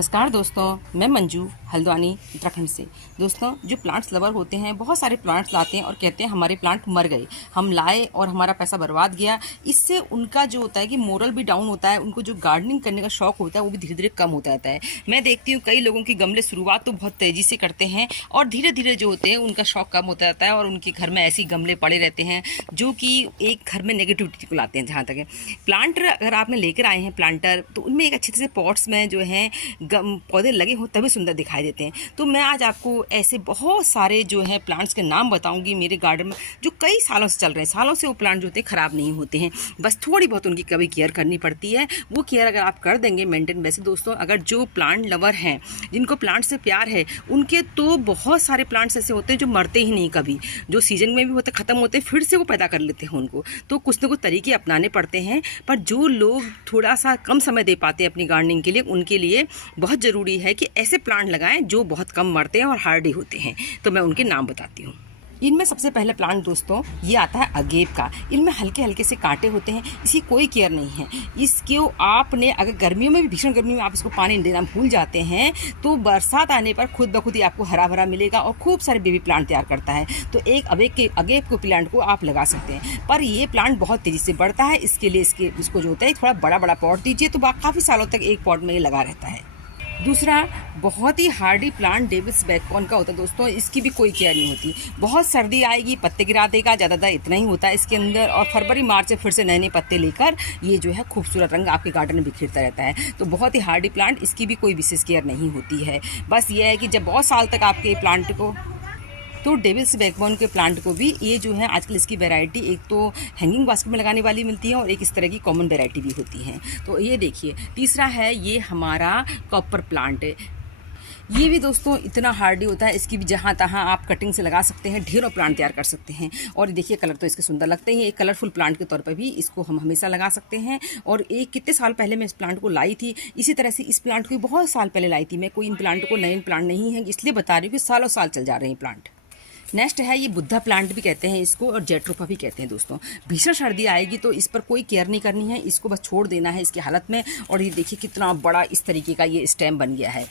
नमस्कार दोस्तों, मैं मंजू हल्द्वानी उत्तराखंड से। दोस्तों, जो प्लांट्स लवर होते हैं बहुत सारे प्लांट्स लाते हैं और कहते हैं हमारे प्लांट मर गए, हम लाए और हमारा पैसा बर्बाद गया। इससे उनका जो होता है कि मोरल भी डाउन होता है, उनको जो गार्डनिंग करने का शौक होता है वो भी धीरे धीरे कम होता रहता है। मैं देखती हूँ कई लोगों की गमले शुरुआत तो बहुत तेज़ी से करते हैं और धीरे धीरे जो होते हैं उनका शौक कम होता रहता है और उनके घर में ऐसे गमले पड़े रहते हैं जो कि एक घर में नेगेटिविटी को लाते हैं। जहाँ तक है प्लांटर अगर आपने लेकर आए हैं प्लांटर, तो उनमें एक अच्छे से पॉट्स में जो है पौधे लगे हों तभी सुंदर दिखाई देते हैं। तो मैं आज आपको ऐसे बहुत सारे जो है प्लांट्स के नाम बताऊंगी मेरे गार्डन में जो कई सालों से चल रहे हैं। सालों से वो प्लांट जो होते हैं ख़राब नहीं होते हैं, बस थोड़ी बहुत उनकी कभी केयर करनी पड़ती है। वो केयर अगर आप कर देंगे मेंटेन। वैसे दोस्तों, अगर जो प्लांट लवर हैं, जिनको प्लांट से प्यार है, उनके तो बहुत सारे प्लांट्स ऐसे होते हैं जो मरते ही नहीं कभी, जो सीजन में भी होते ख़त्म होते हैं फिर से वो पैदा कर लेते हैं उनको। तो कुछ ना कुछ तरीके अपनाने पड़ते हैं। पर जो लोग थोड़ा सा कम समय दे पाते हैं अपनी गार्डनिंग के लिए, उनके लिए बहुत ज़रूरी है कि ऐसे प्लांट लगाएं जो बहुत कम मरते हैं और हार्डी होते हैं। तो मैं उनके नाम बताती हूँ। इनमें सबसे पहले प्लांट दोस्तों ये आता है अगेप का। इनमें हल्के हल्के से कांटे होते हैं, इसकी कोई केयर नहीं है। इसको आपने अगर गर्मियों में भी, भीषण गर्मियों में आप इसको पानी देना भूल जाते हैं तो बरसात आने पर खुद ब खुद ही आपको हरा भरा मिलेगा और खूब सारे बेबी प्लांट तैयार करता है। तो एक अगेप को प्लांट को आप लगा सकते हैं। पर ये प्लांट बहुत तेज़ी से बढ़ता है, इसके लिए इसको जो होता है थोड़ा बड़ा बड़ा पॉट दीजिए तो काफ़ी सालों तक एक पॉट में ये लगा रहता है। दूसरा बहुत ही हार्डी प्लांट डेविस बैकबोन का होता है दोस्तों। इसकी भी कोई केयर नहीं होती, बहुत सर्दी आएगी पत्ते गिरा देगा, ज़्यादातर इतना ही होता है इसके अंदर। और फरवरी मार्च से फिर से नए नए पत्ते लेकर ये जो है खूबसूरत रंग आपके गार्डन में बिखरता रहता है। तो बहुत ही हार्डी प्लांट, इसकी भी कोई विशेष केयर नहीं होती है। बस ये है कि जब बहुत साल तक आपके प्लांट को, तो डेविल्स बैकबोन के प्लांट को भी ये जो है आजकल इसकी वैरायटी एक तो हैंगिंग बास्केट में लगाने वाली मिलती है और एक इस तरह की कॉमन वैरायटी भी होती है। तो ये देखिए, तीसरा है ये हमारा कॉपर प्लांट। ये भी दोस्तों इतना हार्डी होता है, इसकी भी जहाँ तहाँ आप कटिंग से लगा सकते हैं, ढेरों प्लांट तैयार कर सकते हैं। और देखिए कलर तो इसके सुंदर लगते हैं। एक कलरफुल प्लांट के तौर पर भी इसको हम हमेशा लगा सकते हैं। और एक कितने साल पहले मैं इस प्लांट को लाई थी, इसी तरह से इस प्लांट को बहुत साल पहले लाई थी मैं। कोई इन प्लांट को नए प्लांट नहीं है, इसलिए बता रही हूँ कि सालों साल चल जा रहे हैं प्लांट। नेक्स्ट है ये बुद्धा प्लांट भी कहते हैं इसको और जेट्रोफा भी कहते हैं दोस्तों। भीषण सर्दी आएगी तो इस पर कोई केयर नहीं करनी है, इसको बस छोड़ देना है इसकी हालत में। और ये देखिए कितना बड़ा इस तरीके का ये स्टेम बन गया है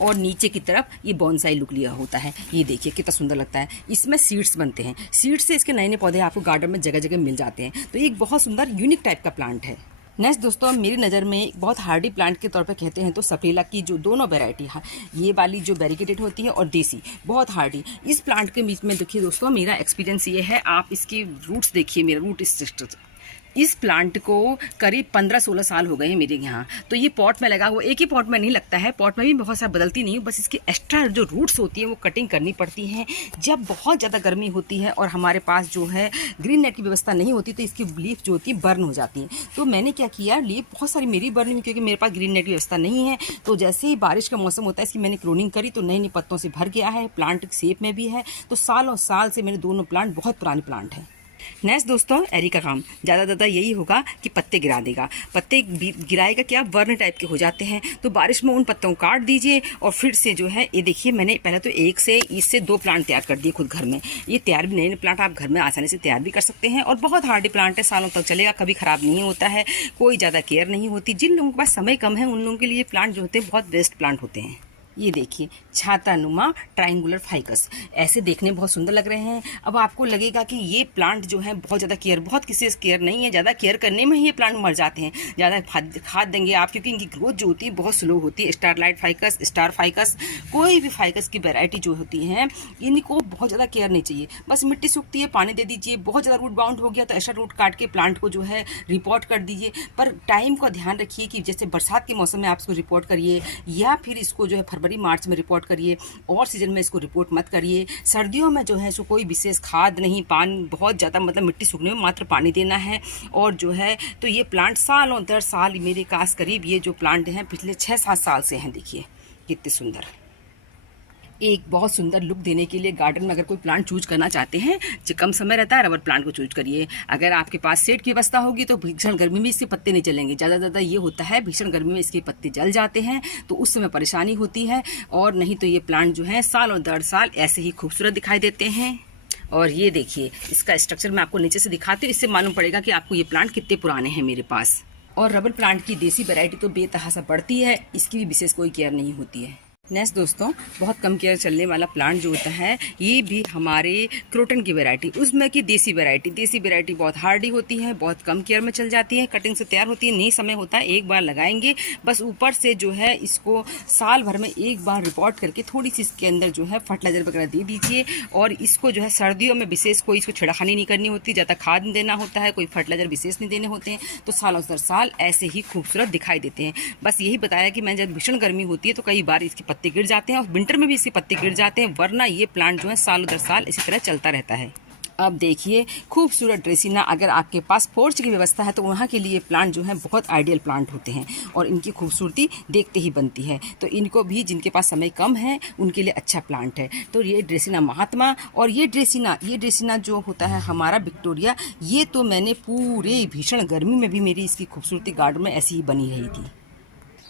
और नीचे की तरफ ये बॉन्साई लुक लिया होता है। ये देखिए कितना सुंदर लगता है। इसमें सीड्स बनते हैं, सीड्स से इसके नए नए पौधे आपको गार्डन में जगह जगह मिल जाते हैं। तो ये एक बहुत सुंदर यूनिक टाइप का प्लांट है। नेक्स्ट दोस्तों, मेरी नज़र में एक बहुत हार्डी प्लांट के तौर पर कहते हैं तो सपेला की जो दोनों वैरायटी है, ये वाली जो बैरिकेडेड होती है और देसी, बहुत हार्डी। इस प्लांट के बीच में देखिए दोस्तों, मेरा एक्सपीरियंस ये है, आप इसकी रूट्स देखिए, मेरा रूट स्ट्रक्चर। इस प्लांट को करीब 15-16 साल हो गए हैं मेरे यहाँ। तो ये पॉट में लगा हुआ, एक ही पॉट में नहीं लगता है, पॉट में भी बहुत सारा बदलती नहीं हूँ, बस इसकी एक्स्ट्रा जो रूट्स होती हैं वो कटिंग करनी पड़ती हैं। जब बहुत ज़्यादा गर्मी होती है और हमारे पास जो है ग्रीन नेट की व्यवस्था नहीं होती तो इसकी लीफ जो होती है बर्न हो जाती है। तो मैंने क्या किया, लीफ बहुत सारी मेरी बर्न हुई क्योंकि मेरे पास ग्रीन नेट की व्यवस्था नहीं है। तो जैसे ही बारिश का मौसम होता है इसकी मैंने क्लोनिंग करी तो नए नए पत्तों से भर गया है, प्लांट शेप में भी है। तो सालों साल से मेरे दोनों प्लांट बहुत पुराने प्लांट हैं। नेक्स्ट दोस्तों, एरी का काम ज़्यादा यही होगा कि पत्ते गिरा देगा। पत्ते गिराएगा क्या, बर्न टाइप के हो जाते हैं। तो बारिश में उन पत्तों को काट दीजिए और फिर से जो है ये देखिए, मैंने पहले तो इससे 2 प्लांट तैयार कर दिए खुद घर में। ये तैयार भी, नए प्लांट आप घर में आसानी से तैयार भी कर सकते हैं और बहुत हार्डी प्लांट है, सालों तक चलेगा, कभी ख़राब नहीं होता है, कोई ज़्यादा केयर नहीं होती। जिन लोगों के पास समय कम है उन लोगों के लिए प्लांट जो होते हैं बहुत बेस्ट प्लांट होते हैं। ये देखिए छाता नुमा ट्रायंगुलर फाइकस, ऐसे देखने बहुत सुंदर लग रहे हैं। अब आपको लगेगा कि ये प्लांट जो है बहुत ज़्यादा केयर, बहुत किसी से केयर नहीं है, ज़्यादा केयर करने में ही ये प्लांट मर जाते हैं। ज़्यादा खाद देंगे आप क्योंकि इनकी ग्रोथ जो होती है बहुत स्लो होती है। स्टारलाइट फाइकस, स्टार फाइकस, कोई भी फाइकस की वैरायटी जो होती है इनको बहुत ज़्यादा केयर नहीं चाहिए। बस मिट्टी सूखती है, पानी दे दीजिए। बहुत ज़्यादा रूट बाउंड हो गया तो ऐसा रूट काट के प्लांट को जो है रिपोर्ट कर दीजिए। पर टाइम का ध्यान रखिए कि जैसे बरसात के मौसम में आप इसको रिपोर्ट करिए या फिर इसको जो है फरवरी मार्च में रिपोर्ट करिए और सीजन में इसको रिपोर्ट मत करिए। सर्दियों में जो है इसको कोई विशेष खाद नहीं, पानी बहुत ज़्यादा, मतलब मिट्टी सूखने में मात्र पानी देना है। और जो है तो ये प्लांट सालों दर साल मेरे पास करीब ये जो प्लांट हैं पिछले 6-7 साल से हैं। देखिए कितने सुंदर, एक बहुत सुंदर लुक देने के लिए गार्डन में अगर कोई प्लांट चूज करना चाहते हैं, जो कम समय रहता है, रबर प्लांट को चूज करिए। अगर आपके पास शेड की व्यवस्था होगी तो भीषण गर्मी में इसके पत्ते नहीं चलेंगे। ज़्यादा ये होता है भीषण गर्मी में इसके पत्ते जल जाते हैं तो उस समय परेशानी होती है। और नहीं तो ये प्लांट जो है सालों दर साल ऐसे ही खूबसूरत दिखाई देते हैं। और ये देखिए इसका स्ट्रक्चर मैं आपको नीचे से दिखाती हूँ, इससे मालूम पड़ेगा कि आपको ये प्लांट कितने पुराने हैं मेरे पास। और रबर प्लांट की देसी वैरायटी तो बेतहासा बढ़ती है, इसकी भी विशेष कोई केयर नहीं होती है। नेक्स्ट दोस्तों, बहुत कम केयर चलने वाला प्लांट जो होता है ये भी हमारे क्रोटन की वैरायटी, उसमें की देसी वैरायटी बहुत हार्डी होती है, बहुत कम केयर में चल जाती है, कटिंग से तैयार होती है, नहीं समय होता है, एक बार लगाएंगे बस। ऊपर से जो है इसको साल भर में एक बार रिपोर्ट करके थोड़ी सी इसके अंदर जो है फर्टिलाइजर वगैरह दे दीजिए। और इसको जो है सर्दियों में विशेष कोई इसको छिड़खानी नहीं करनी होती, ज़्यादा खाद नहीं देना होता है, कोई फर्टिलाइजर विशेष नहीं देने होते हैं, तो सालों दर साल ऐसे ही खूबसूरत दिखाई देते हैं। बस यही बताया कि मैं जब भीषण गर्मी होती है तो कई बार इसकी पत्ते गिर जाते हैं और विंटर में भी इसके पत्ते गिर जाते हैं, वरना ये प्लांट जो है सालों दर साल इसी तरह चलता रहता है। अब देखिए खूबसूरत ड्रेसिना, अगर आपके पास पोर्च की व्यवस्था है तो वहाँ के लिए प्लांट जो है बहुत आइडियल प्लांट होते हैं और इनकी खूबसूरती देखते ही बनती है। तो इनको भी जिनके पास समय कम है उनके लिए अच्छा प्लांट है। तो ये ड्रेसिना महात्मा और ये ड्रेसिना जो होता है हमारा विक्टोरिया, ये तो मैंने पूरे भीषण गर्मी में भी मेरी इसकी खूबसूरती गार्डन में ऐसी ही बनी रही थी।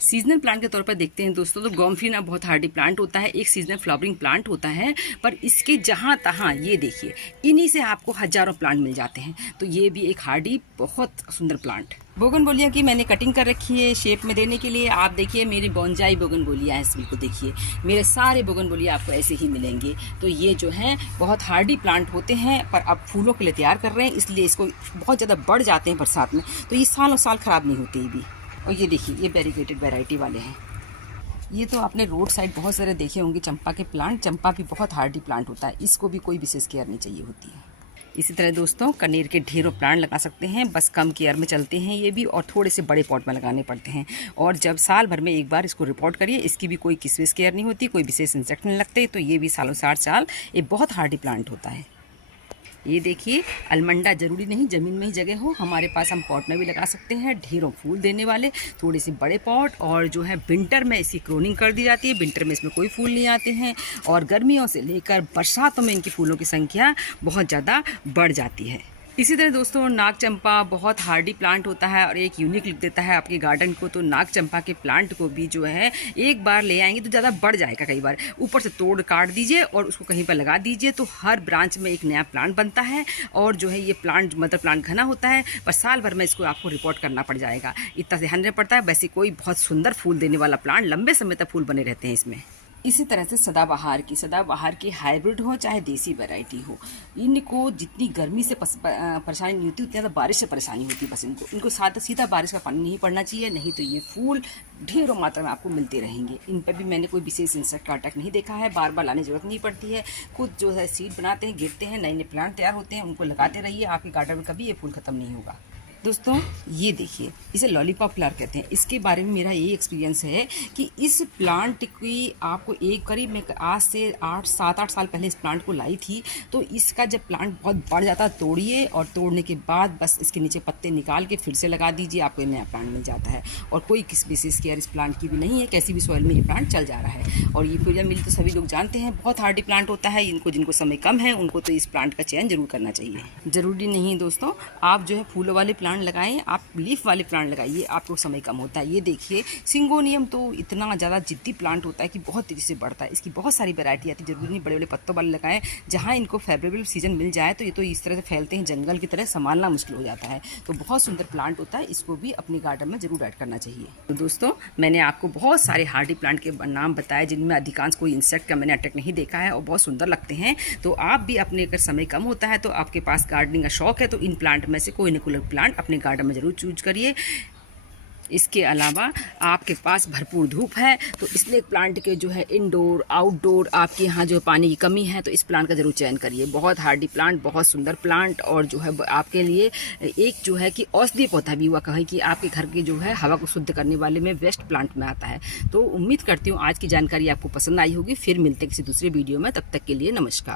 सीजनल प्लांट के तौर पर देखते हैं दोस्तों तो गोम्फिना बहुत हार्डी प्लांट होता है, एक सीजनल फ्लावरिंग प्लांट होता है, पर इसके जहाँ तहाँ ये देखिए इन्हीं से आपको हजारों प्लांट मिल जाते हैं। तो ये भी एक हार्डी बहुत सुंदर प्लांट। बोगनविलिया की मैंने कटिंग कर रखी है शेप में देने के लिए। आप देखिए मेरी बोनजाई बोगनविलिया है, इसको देखिए, मेरे सारे बोगनविलिया आपको ऐसे ही मिलेंगे। तो ये जो है बहुत हार्डी प्लांट होते हैं, पर अब फूलों के लिए तैयार कर रहे हैं, इसलिए इसको बहुत ज़्यादा बढ़ जाते हैं बरसात में, तो ये सालों साल ख़राब नहीं होते भी। और ये देखिए ये वेरीगेटेड वैरायटी वाले हैं। ये तो आपने रोड साइड बहुत सारे देखे होंगे चंपा के प्लांट, चंपा भी बहुत हार्डी प्लांट होता है, इसको भी कोई विशेष केयर नहीं चाहिए होती है। इसी तरह दोस्तों कनेर के ढेरों प्लांट लगा सकते हैं, बस कम केयर में चलते हैं ये भी, और थोड़े से बड़े पॉट में लगाने पड़ते हैं। और जब साल भर में एक बार इसको रिपोर्ट करिए, इसकी भी कोई विशेष केयर नहीं होती, कोई विशेष इंसेक्ट नहीं लगते, तो ये भी सालों 60 साल ये बहुत हार्डी प्लांट होता है। ये देखिए अलमंडा ज़रूरी नहीं ज़मीन में ही जगह हो, हमारे पास हम पॉट में भी लगा सकते हैं, ढेरों फूल देने वाले थोड़े से बड़े पॉट। और जो है विंटर में इसकी क्लोनिंग कर दी जाती है, विंटर में इसमें कोई फूल नहीं आते हैं, और गर्मियों से लेकर बरसातों में इनकी फूलों की संख्या बहुत ज़्यादा बढ़ जाती है। इसी तरह दोस्तों नाग चंपा बहुत हार्डी प्लांट होता है और एक यूनिक लुक देता है आपके गार्डन को। तो नाग चंपा के प्लांट को भी जो है एक बार ले आएंगे तो ज़्यादा बढ़ जाएगा, कई बार ऊपर से तोड़ काट दीजिए और उसको कहीं पर लगा दीजिए, तो हर ब्रांच में एक नया प्लांट बनता है। और जो है ये प्लांट मदर प्लांट घना होता है, पर साल भर में इसको आपको रिपोर्ट करना पड़ जाएगा, इतना ध्यान रखना पड़ता है। वैसे कोई बहुत सुंदर फूल देने वाला प्लांट, लंबे समय तक फूल बने रहते हैं इसमें। इसी तरह से सदाबहार की हाइब्रिड हो चाहे देसी वैरायटी हो, इनको जितनी गर्मी से परेशानी नहीं होती उतनी ज़्यादा बारिश से परेशानी होती है। बस इनको सीधा बारिश का पानी नहीं पड़ना चाहिए, नहीं तो ये फूल ढेरों मात्रा में आपको मिलते रहेंगे। इन पर भी मैंने कोई विशेष इंसेक्ट का अटैक नहीं देखा है, बार बार लाने की जरूरत नहीं पड़ती है। खुद जो है सीड बनाते हैं, गिरते हैं, नए नए प्लांट तैयार होते हैं, उनको लगाते रहिए, आपके गार्डन में कभी ये फूल ख़त्म नहीं होगा। दोस्तों ये देखिए इसे लॉलीपॉप फ्लावर कहते हैं। इसके बारे में मेरा ये एक्सपीरियंस है कि इस प्लांट की आपको एक करीब मैं आज से 7-8 साल पहले इस प्लांट को लाई थी। तो इसका जब प्लांट बहुत बढ़ जाता है तोड़िए, और तोड़ने के बाद बस इसके नीचे पत्ते निकाल के फिर से लगा दीजिए, आपको नया प्लांट मिल जाता है। और कोई किस विशेष केयर इस प्लांट की भी नहीं है, कैसी भी सॉइल में ये प्लांट चल जा रहा है। और ये फिर मिली तो सभी लोग जानते हैं बहुत हार्डी प्लांट होता है, जिनको समय कम है उनको तो इस प्लांट का चयन जरूर करना चाहिए। ज़रूरी नहीं दोस्तों आप जो है फूलों वाले प्लांट लगाएं, आप लीफ वाले प्लांट लगाइए, आपको समय कम होता है। ये देखिए सिंगोनियम तो इतना ज़्यादा जिद्दी प्लांट होता है कि बहुत तेज़ी से बढ़ता है, इसकी बहुत सारी वैरायटी आती है। जरूरी नहीं बड़े बड़े पत्तों वाले लगाएं, जहाँ इनको फेवरेबल सीजन मिल जाए तो ये तो इस तरह से फैलते हैं जंगल की तरह, संभालना मुश्किल हो जाता है। तो बहुत सुंदर प्लांट होता है, इसको भी अपने गार्डन में जरूर ऐड करना चाहिए। तो दोस्तों मैंने आपको बहुत सारे हार्डी प्लांट के नाम बताए, जिनमें अधिकांश कोई इंसेक्ट का मैंने अटैक नहीं देखा है और बहुत सुंदर लगते हैं। तो आप भी अपने अगर समय कम होता है तो आपके पास गार्डनिंग का शौक है तो इन प्लांट में से कोई न कोई प्लांट अपने गार्डन में जरूर चूज करिए। इसके अलावा आपके पास भरपूर धूप है तो स्नेक प्लांट के जो है इंडोर आउटडोर आपके यहाँ जो पानी की कमी है तो इस प्लांट का जरूर चयन करिए। बहुत हार्डी प्लांट, बहुत सुंदर प्लांट, और जो है आपके लिए एक जो है कि औषधीय पौधा भी हुआ कहे कि आपके घर के जो है हवा को शुद्ध करने वाले में वेस्ट प्लांट में आता है। तो उम्मीद करती हूँ आज की जानकारी आपको पसंद आई होगी। फिर मिलते हैं किसी दूसरे वीडियो में, तब तक के लिए नमस्कार।